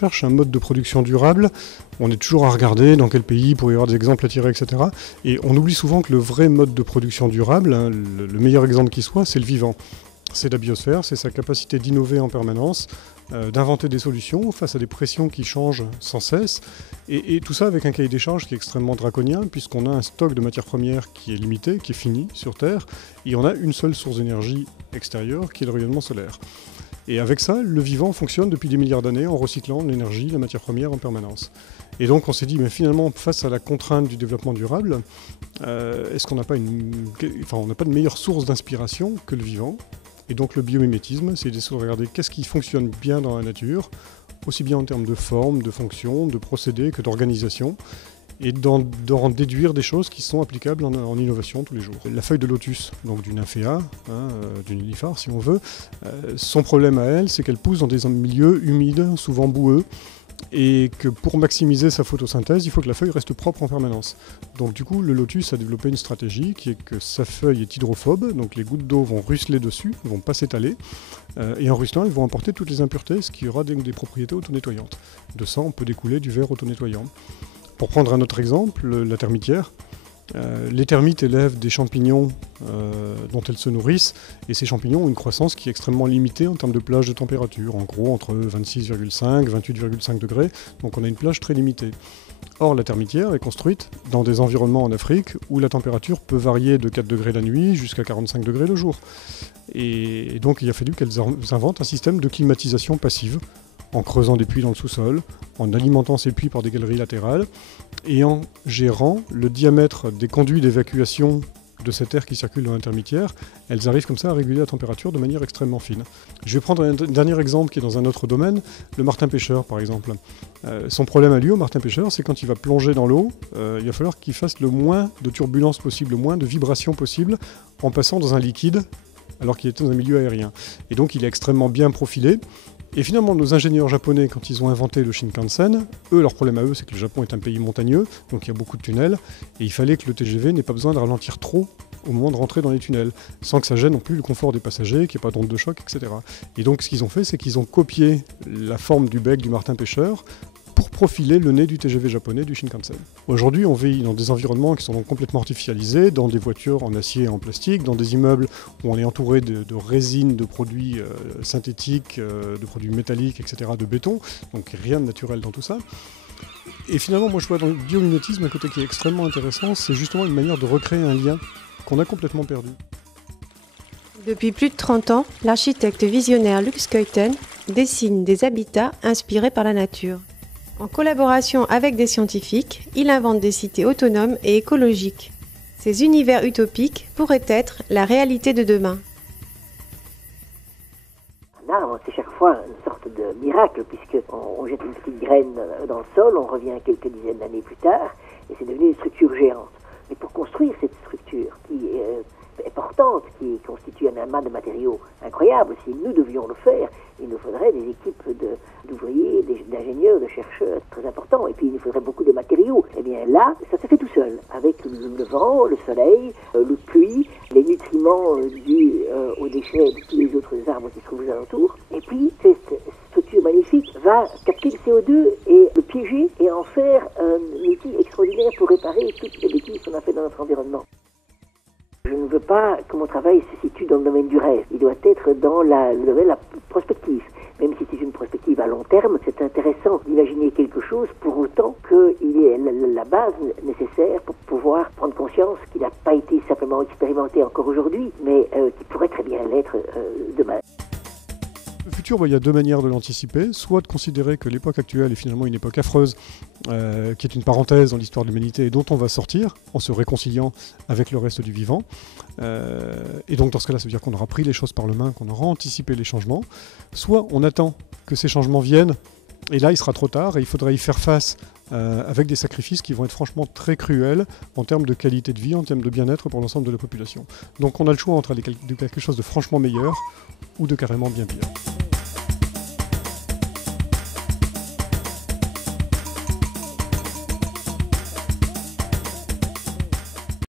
cherche un mode de production durable, on est toujours à regarder dans quel pays, pour y avoir des exemples à tirer, etc. Et on oublie souvent que le vrai mode de production durable, hein, le meilleur exemple qui soit, c'est le vivant. C'est la biosphère, c'est sa capacité d'innover en permanence, d'inventer des solutions face à des pressions qui changent sans cesse. Et tout ça avec un cahier des charges qui est extrêmement draconien, puisqu'on a un stock de matières premières qui est limité, qui est fini sur Terre, et on a une seule source d'énergie extérieure qui est le rayonnement solaire. Et avec ça, le vivant fonctionne depuis des milliards d'années en recyclant l'énergie, la matière première en permanence. Et donc on s'est dit, mais finalement, face à la contrainte du développement durable, est-ce qu'on n'a pas on n'a pas de meilleure source d'inspiration que le vivant? Et donc le biomimétisme, c'est d'essayer de regarder qu'est-ce qui fonctionne bien dans la nature, aussi bien en termes de forme, de fonction, de procédés que d'organisation, et d'en déduire des choses qui sont applicables en innovation tous les jours. La feuille de lotus, donc d'une nymphéa, d'une nénuphar si on veut, son problème à elle, c'est qu'elle pousse dans des milieux humides, souvent boueux, et que pour maximiser sa photosynthèse, il faut que la feuille reste propre en permanence. Donc du coup, le lotus a développé une stratégie qui est que sa feuille est hydrophobe, donc les gouttes d'eau vont ruisseler dessus, ne vont pas s'étaler, et en ruisselant, ils vont emporter toutes les impuretés, ce qui aura des propriétés auto-nettoyantes. De ça, on peut découler du verre auto-nettoyant. Pour prendre un autre exemple, la termitière. Les termites élèvent des champignons dont elles se nourrissent, et ces champignons ont une croissance qui est extrêmement limitée en termes de plage de température, en gros entre 26,5 et 28,5 degrés, donc on a une plage très limitée. Or, la termitière est construite dans des environnements en Afrique où la température peut varier de 4 degrés la nuit jusqu'à 45 degrés le jour. Et donc il a fallu qu'elles inventent un système de climatisation passive, en creusant des puits dans le sous-sol, en alimentant ces puits par des galeries latérales, et en gérant le diamètre des conduits d'évacuation de cet air qui circule dans l'intermitière. Elles arrivent comme ça à réguler la température de manière extrêmement fine. Je vais prendre un dernier exemple qui est dans un autre domaine, le martin-pêcheur par exemple. Son problème à lui, au martin-pêcheur, c'est quand il va plonger dans l'eau, il va falloir qu'il fasse le moins de turbulences possible, le moins de vibrations possible, en passant dans un liquide, alors qu'il est dans un milieu aérien. Et donc il est extrêmement bien profilé. Et finalement, nos ingénieurs japonais, quand ils ont inventé le Shinkansen, leur problème à eux, c'est que le Japon est un pays montagneux, donc il y a beaucoup de tunnels, et il fallait que le TGV n'ait pas besoin de ralentir trop au moment de rentrer dans les tunnels, sans que ça gêne non plus le confort des passagers, qu'il n'y ait pas d'onde de choc, etc. Et donc ce qu'ils ont fait, c'est qu'ils ont copié la forme du bec du martin-pêcheur pour profiler le nez du TGV japonais du Shinkansen. Aujourd'hui, on vit dans des environnements qui sont donc complètement artificialisés, dans des voitures en acier et en plastique, dans des immeubles où on est entouré de résines, de produits synthétiques, de produits métalliques, etc., de béton, donc rien de naturel dans tout ça. Et finalement, moi je vois dans le biomimétisme un côté qui est extrêmement intéressant, c'est justement une manière de recréer un lien qu'on a complètement perdu. Depuis plus de 30 ans, l'architecte visionnaire Lux Keuten dessine des habitats inspirés par la nature. En collaboration avec des scientifiques, il invente des cités autonomes et écologiques. Ces univers utopiques pourraient être la réalité de demain. Un arbre, c'est chaque fois une sorte de miracle, puisqu'on jette une petite graine dans le sol, on revient quelques dizaines d'années plus tard, et c'est devenu une structure géante. Mais pour construire cette structure qui est portante, qui constitue un amas de matériaux incroyables, si nous devions le faire, il nous faudrait des équipes d'ouvriers, d'ingénieurs, de chercheurs très importants, et puis il nous faudrait beaucoup de matériaux. Et bien là, ça se fait tout seul, avec le vent, le soleil, le pluie, les nutriments dus aux déchets de tous les autres arbres qui se trouvent aux alentours. Et puis cette structure magnifique va capter le CO2 et le piéger et en faire un outil extraordinaire pour réparer toutes les bêtises qu'on a fait dans notre environnement. Je ne veux pas que mon travail se situe dans le domaine du rêve. Il doit être dans le domaine de la prospective. Même si c'est une prospective à long terme, c'est intéressant d'imaginer quelque chose pour autant qu'il y ait la base nécessaire pour pouvoir prendre conscience qu'il n'a pas été simplement expérimenté encore aujourd'hui, mais qui pourrait très bien l'être demain. Le futur, il y a deux manières de l'anticiper, soit de considérer que l'époque actuelle est finalement une époque affreuse, qui est une parenthèse dans l'histoire de l'humanité et dont on va sortir en se réconciliant avec le reste du vivant. Et donc dans ce cas-là, ça veut dire qu'on aura pris les choses par la main, qu'on aura anticipé les changements. Soit on attend que ces changements viennent, et là il sera trop tard, et il faudra y faire face avec des sacrifices qui vont être franchement très cruels en termes de qualité de vie, en termes de bien-être pour l'ensemble de la population. Donc on a le choix entre aller de quelque chose de franchement meilleur ou de carrément bien pire.